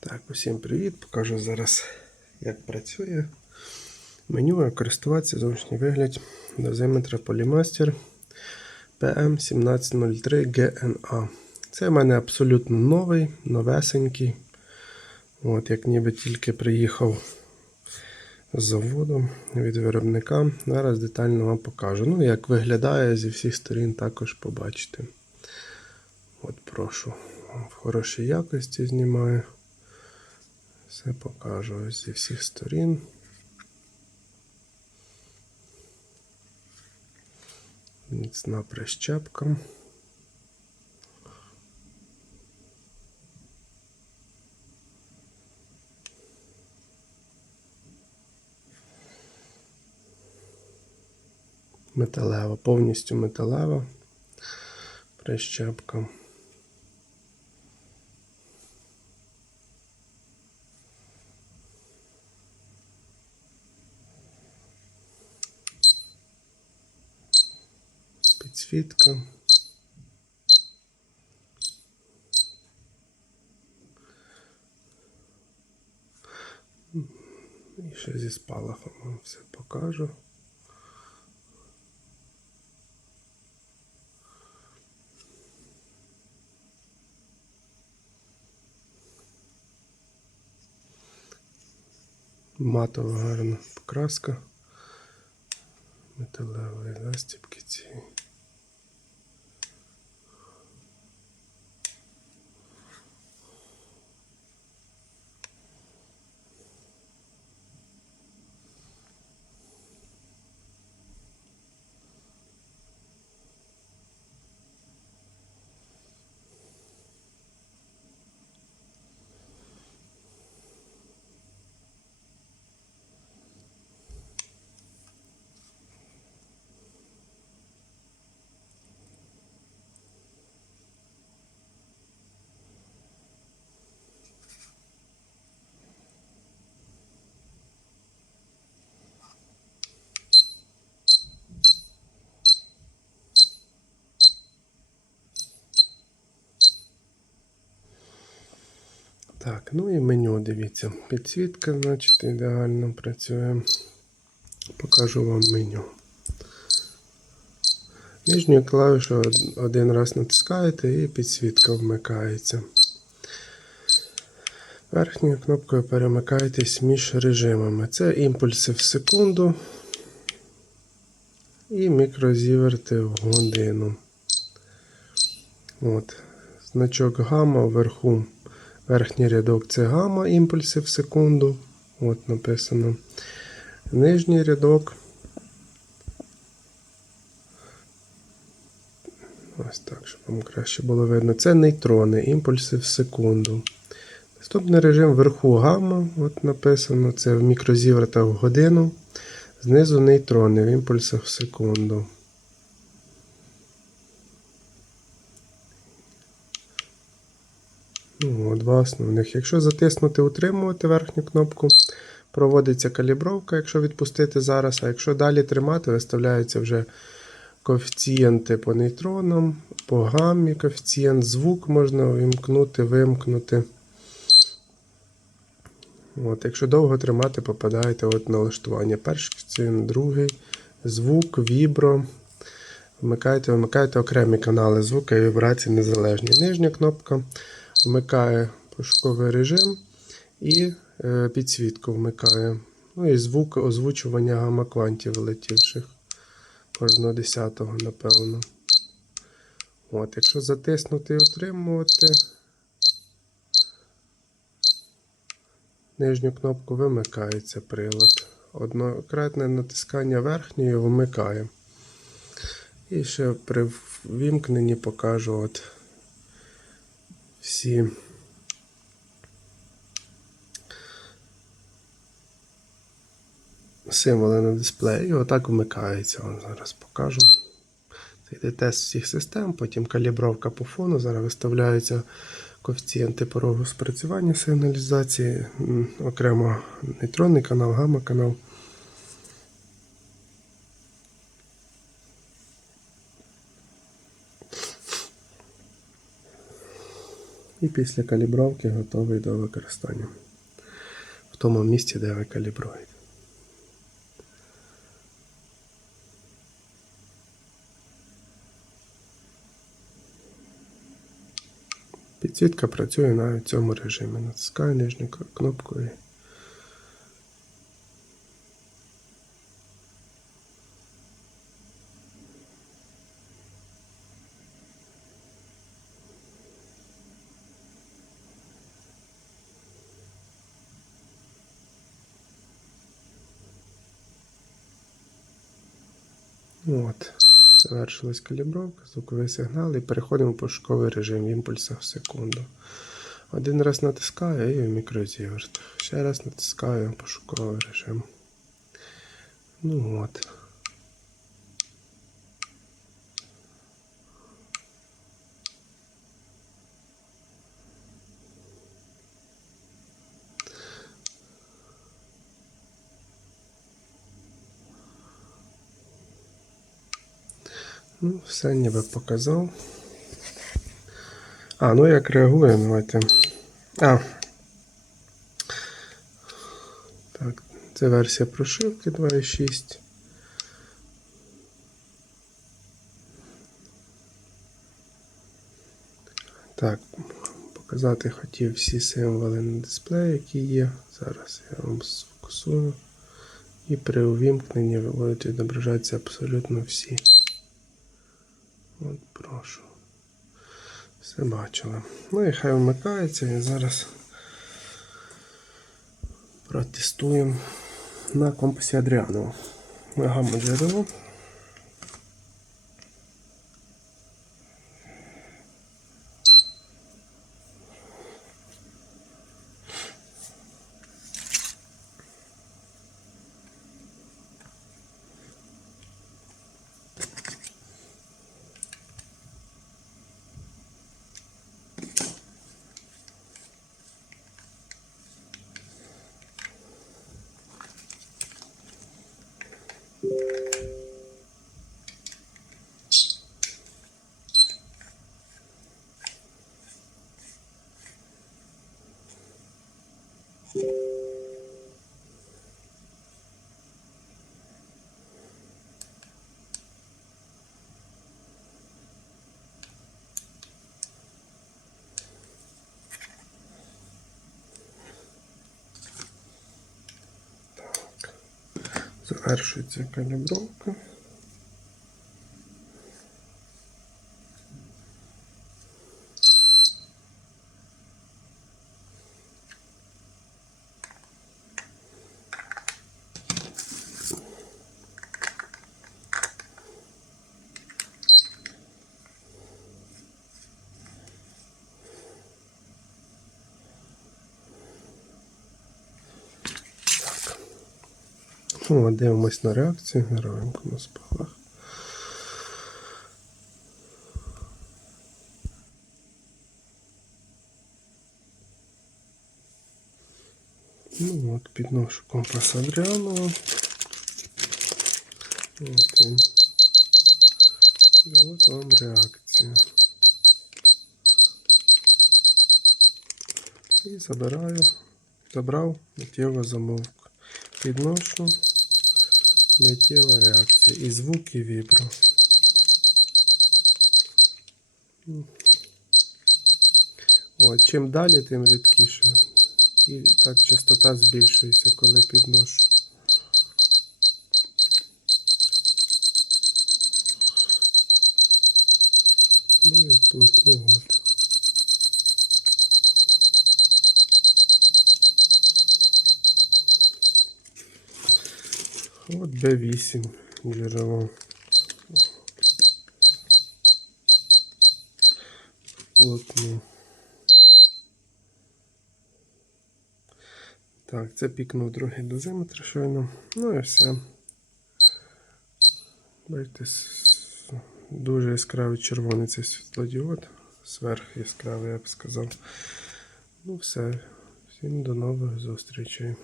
Так, усім привіт. Покажу зараз, як працює меню, користуватися зовнішній вигляд дозиметра Polymaster PM1703 GNA. Це в мене абсолютно новий, новесенький. От, як ніби тільки приїхав з заводу від виробника. Зараз детально вам покажу. Ну, як виглядає зі всіх сторін, також побачите. От, прошу. В хорошій якості знімаю. Все покажу зі всіх сторін. Міцна прищепка. Металева, повністю металева прищепка. Підсвітка. І ще зі спалахом вам все покажу. Матова гарна покраска. Металевої застібки ці. Так, ну і меню, дивіться. Підсвітка, значить, ідеально працює. Покажу вам меню. Нижню клавішу один раз натискаєте і підсвітка вмикається. Верхньою кнопкою перемикаєтесь між режимами. Це імпульси в секунду і мікрозіверти в годину. От. Значок гамма вверху. Верхній рядок це гамма імпульси в секунду. От написано. Нижній рядок. Ось так, щоб вам краще було видно. Це нейтрони, імпульси в секунду. Наступний режим вверху гамма. От написано. Це в мікрозівертах в годину. Знизу нейтрони в імпульсах в секунду. Ну, Два основних. Якщо затиснути утримувати верхню кнопку, проводиться калібровка, якщо відпустити зараз, а якщо далі тримати, виставляються вже коефіцієнти по нейтронам, по гаммі коефіцієнт, звук можна вимкнути, вимкнути. От, Якщо довго тримати, попадаєте от налаштування. Перший коефіцієнт, другий, звук, вібро. Вмикаєте, вимикаєте окремі канали звука і вібрації незалежні. Нижня кнопка вмикає пошуковий режим і е, підсвітку вмикає. Ну і звук озвучування гамма-квантів летівших. Кожного десятого, напевно. От, Якщо затиснути і утримувати, нижню кнопку вимикається прилад. Однократне натискання верхньої вмикає. І ще при вімкненні покажу от всі символи на дисплеї. Отак вмикається. Вам зараз покажу. Це йде тест всіх систем, потім калібровка по фону. Зараз виставляються коефіцієнти порогу спрацювання сигналізації, окремо нейтронний канал, гамма І після калібровки готовий до використання в тому місці, де ви калібруєте. Підсвітка працює навіть в цьому режимі. Натискаю нижню кнопку і От. Завершилась калібровка, звуковий сигнал і переходимо в пошуковий режим в імпульсах в секунду. Один раз натискаю і в мікрозіверт. Ще раз натискаю пошуковий режим. Ну от. Ну, все ніби показав. А, ну як реагує, давайте. А. Так, це версія прошивки 2.6. Так, показати хотів всі символи на дисплеї, які є. Зараз я вам сфокусую. І при увімкненні будуть відображатися абсолютно всі. Прошу. Все бачили. Ну і хай вмикається і зараз протестуємо на компасі Адріанова. Гамма джерело. Завершується калібровка. От дивимось на реакцію, героїнку на спалах. Ну от, підношу компас Адріанова. От він. І от вам реакція. І забираю, забрав миттєво замовку. Підношу миттєва реакція. І звук, і вібро. От, чим далі, тим рідкіше. І так частота збільшується, коли підношу. Ну і вплотну от. От B8 джерело. Плотно. Так, це пікнув другий дозиметр щойно. Ну і все. Бачите, дуже яскравий червоний цей світлодіод. Сверх яскравий, я б сказав. Ну все. Всім до нових зустрічей.